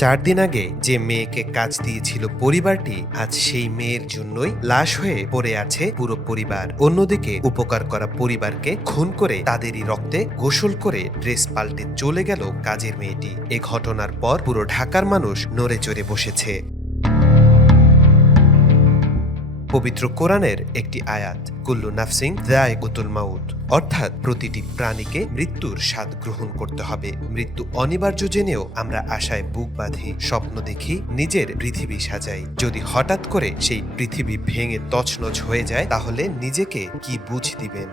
4 দিন আগে যে মেয়েকে কাজ দিয়েছিল পরিবারটি, আজ সেই মেয়ের জন্যই লাশ হয়ে পড়ে আছে পুরো পরিবার। অন্যদিকে উপকার করা পরিবারকে খুন করে তাদেরই রক্তে গোসল করে ড্রেস পাল্টে চলে গেল কাজের মেয়েটি। এ ঘটনার পর পুরো ঢাকার মানুষ নড়ে চড়ে বসেছে। পবিত্র কোরআনের একটি আয়াত, কুল্লু নাফসিন যায়কাতুল মাউত, অর্থাৎ প্রতিটি প্রাণীকে মৃত্যুর স্বাদ গ্রহণ করতে হবে। মৃত্যু অনিবার্য জেনেও আমরা আশায় বুক বাঁধি, স্বপ্ন দেখি, নিজের পৃথিবী সাজাই। যদি হঠাৎ করে সেই পৃথিবী ভেঙে তছনছ হয়ে যায়, তাহলে নিজেকে কি বুঝ দিবেন?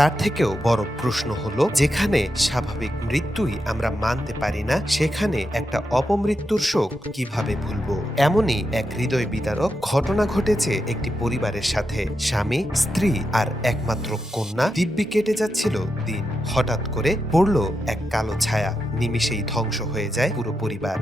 তার থেকেও বড় প্রশ্ন হলো, যেখানে স্বাভাবিক মৃত্যুই আমরা মানতে পারি না, সেখানে একটা অপমৃত্যুর শোক কিভাবে ভুলবো? এমনই এক হৃদয় বিদারক ঘটনা ঘটেছে একটি পরিবারের সাথে। স্বামী, স্ত্রী আর একমাত্র কন্যা দিব্যি কেটে যাচ্ছিল দিন। হঠাৎ করে পড়ল এক কালো ছায়া, নিমিষেই ধ্বংস হয়ে যায় পুরো পরিবার।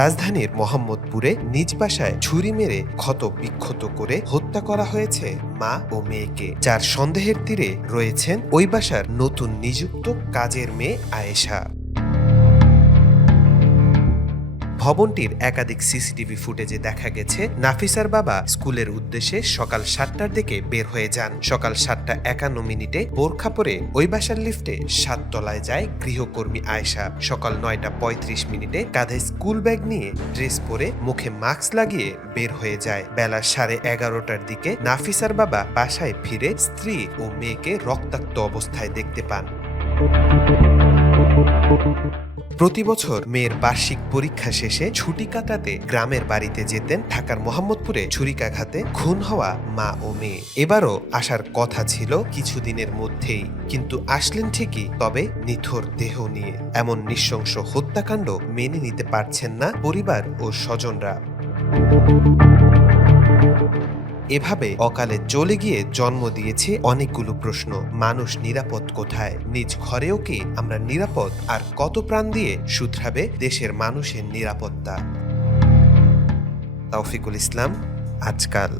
রাজধানীর মোহাম্মদপুরে নিজ বাসায় ছুরি মেরে ক্ষত বিক্ষত করে হত্যা করা হয়েছে মা ও মেয়েকে, যার সন্দেহের তীরে রয়েছেন ওই বাসার নতুন নিযুক্ত কাজের মেয়ে আয়েশা। ভবনটির একাধিক সিসিটিভি ফুটেজে দেখা গেছে, নাফিসার বাবা স্কুলের উদ্দেশ্যে সকাল 7টার দিকে বের হয়ে যান। সকাল 7টা51 বোরখা পরে ওই বাসার লিফটে 7 তলায় যায় গৃহকর্মী আয়েশা। সকাল 9টা35 কাঁধে স্কুল ব্যাগ নিয়ে ড্রেস পরে মুখে মাস্ক লাগিয়ে বের হয়ে যায়। বেলা 11:30টার দিকে নাফিসার বাবা বাসায় ফিরে স্ত্রী ও মেয়েকে রক্তাক্ত অবস্থায় দেখতে পান। প্রতি বছর মেয়ের বার্ষিক পরীক্ষা শেষে ছুটি কাটাতে গ্রামের বাড়িতে যেতেন ঢাকার মোহাম্মদপুরে ছুরিকাঘাতে খুন হওয়া মা ও মেয়ে। এবারও আসার কথা ছিল কিছুদিনের মধ্যেই, কিন্তু আসলেন ঠিকই, তবে নিথর দেহ নিয়ে। এমন নৃশংস হত্যাকাণ্ড মেনে নিতে পারছেন না পরিবার ও স্বজনরা। এভাবে অকালে চলে গিয়ে জন্ম দিয়েছে অনেকগুলো প্রশ্ন। মানুষ নিরাপদ কোথায়? নিজ ঘরেও কি আমরা নিরাপদ? আর কত প্রাণ দিয়ে শুধরাবে দেশের মানুষের নিরাপত্তা? তাওফিকুল ইসলাম, আজকাল।